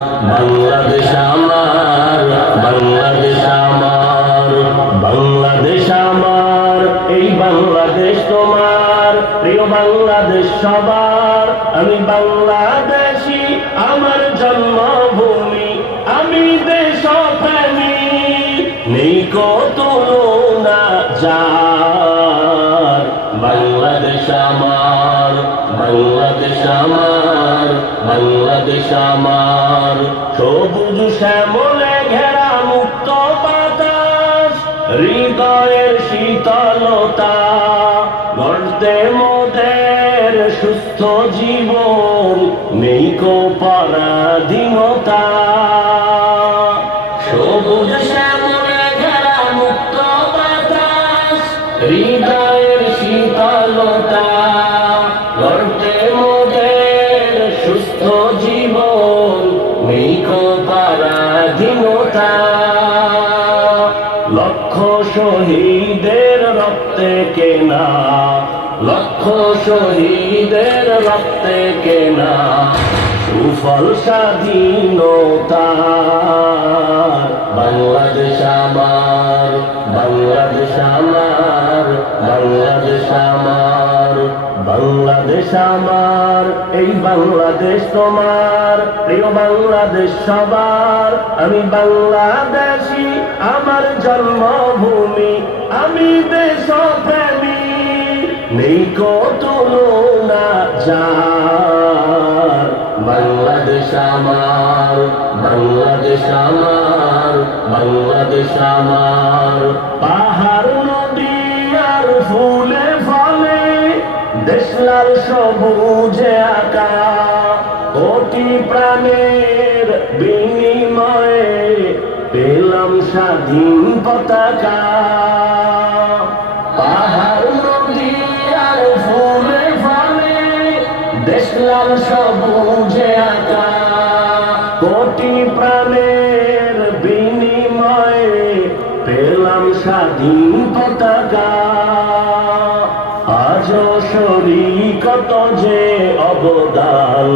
বাংলাদেশ আমার, বাংলাদেশ আমার, বাংলাদেশ আমার, এই বাংলাদেশ তোমার, প্রিয় বাংলাদেশ সবার। আমি বাংলাদেশী, আমার জন্মভূমি, আমি দেশপ্রেমী, নেই কত তুলনা যার। বাংলাদেশ আমার, বাংলাদেশ আমার, বাংলাদেশ আমার, সবুজ শ্যামলে ঘেরা মুক্ত বাতাস, হৃদয়ের শীতলতা, গড়তে মোদের সুস্থ জীবন, নেই কো পরাধীনতা। সবুজ শ্যামলে ঘেরা মুক্ত বাতাস, হৃদয়ের শীতলতা, গড়তে মোদের সুস্থ জীবন, নেই কো পরাধীনতা। লক্ষ শহীদের রক্তে কেনা, লক্ষ শহীদের রক্তে কেনা, সুফল স্বাধীনতার। বাংলাদেশ আমার, বাংলাদেশ আমার, বাংলাদেশ আমার, বাংলাদেশ আমার, এই বাংলাদেশ তোমার, প্রিয় বাংলাদেশ সবার। আমি বাংলাদেশী, আমার জন্মভূমি, আমি দেশপ্রেমী, নেই কো তুলনা যার। বাংলাদেশ আমার, বাংলাদেশ আমার, বাংলাদেশ আমার, পাহাড় নদী আর ফুলে ফলে, দেশ লাল সবুজে আঁকা, কোটি প্রাণের বিনিময়ে পেলাম স্বাধীন পতাকা। পাহাড় নদী আর ফুলে ফলে, দেশ লাল সবুজে আঁকা, কোটি প্রাণের বিনিময়ে পেলাম স্বাধীন পতাকা। আজও শরীকত যে অবদান,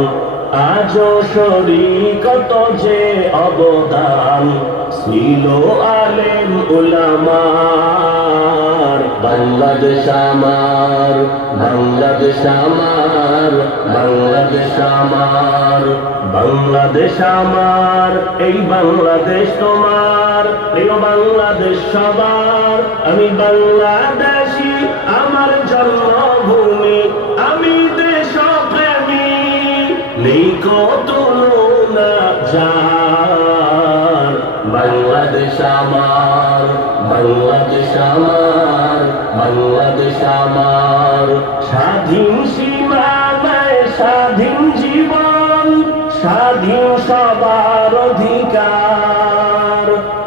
আজও শরীকত যে অবদান, ছিল আলেম উলামার। বাংলাদেশ আমার, বাংলাদেশ আমার, বাংলাদেশ আমার, বাংলাদেশ আমার, এই বাংলাদেশ তোমার, প্রিয় বাংলাদেশ সবার। আমি বাংলাদেশী, আমার জন্মভূমি, আমি দেশপ্রেমী, নেই কো তুলনা যার। বাংলাদেশ আমার, বাংলাদেশ আমার, বাংলাদেশ আমার, স্বাধীন সীমানায় স্বাধীন জীবন, স্বাধীন সবার অধিকার।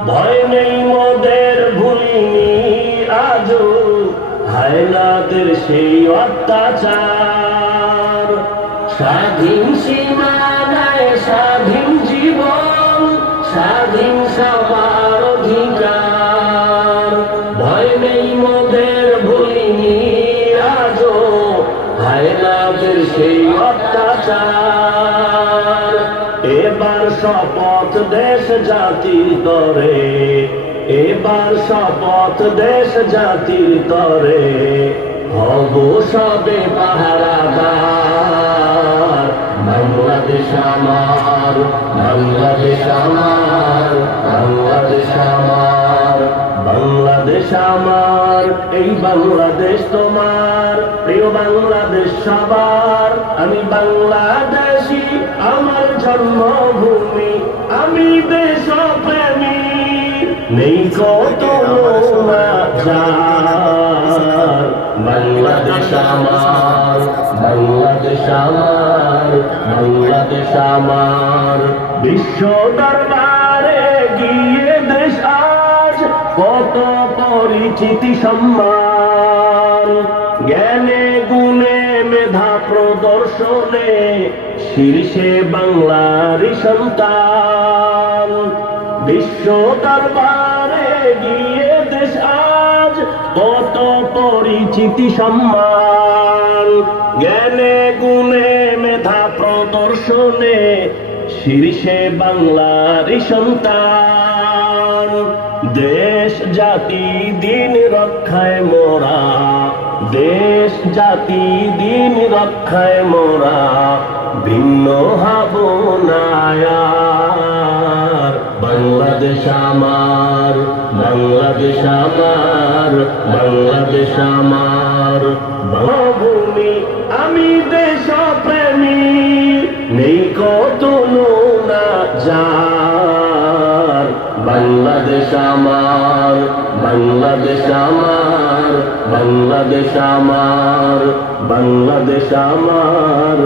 ভয় নেই মোদের, ভুলিনি আজও হায়নাদের সেই অত্যাচার। স্বাধীন সীমানায় স্বাধীন জীবন, স্বাধীন সবার অধিকার। ভয় নেই মোদের, ভুলিনি আজও হায়নাদের সেই অত্যাচার। এবার শপথ দেশ জাতির তরে, এবার শপথ দেশ জাতির তরে, হব সবে পাহারাদার। বাংলাদেশ আমার, বাংলাদেশ আমার, বাংলাদেশ আমার, বাংলাদেশ আমার, এই বাংলাদেশ তোমার, প্রিয় বাংলাদেশ সবার। আমি বাংলাদেশী, আমার জন্মভূমি, আমি দেশপ্রেমী, নেই কো তুলনা যার। বাংলাদেশ আমার, বাংলাদেশ আমার, বাংলাদেশ আমার, বিশ্ব দরবারে গিয়ে দেশ আজ কত পরিচিতি সম্মান। জ্ঞানে গুণে মেধা প্রদর্শনে শীর্ষে বাংলারই সন্তান। বিশ্ব দরবারে গিয়ে দেশ আজ কত পরিচিতি সম্মান। জ্ঞানে গুণে মেধা প্রদর্শনে শীর্ষে বাংলার সন্তান, দেশ জাতি দিন রক্ষায় মোরা, দেশ জাতি দিন রক্ষায় মোরা, ভিন্ন হব না আর। বাংলাদেশ আমার, বাংলাদেশ আমার, বাংলাদেশ আমার ভূমি, আমি দেশপ্রেমী, নেই কত না যার। বাংলাদেশ আমার, বাংলাদেশ আমার, বাংলাদেশ আমার, বাংলাদেশ আমার।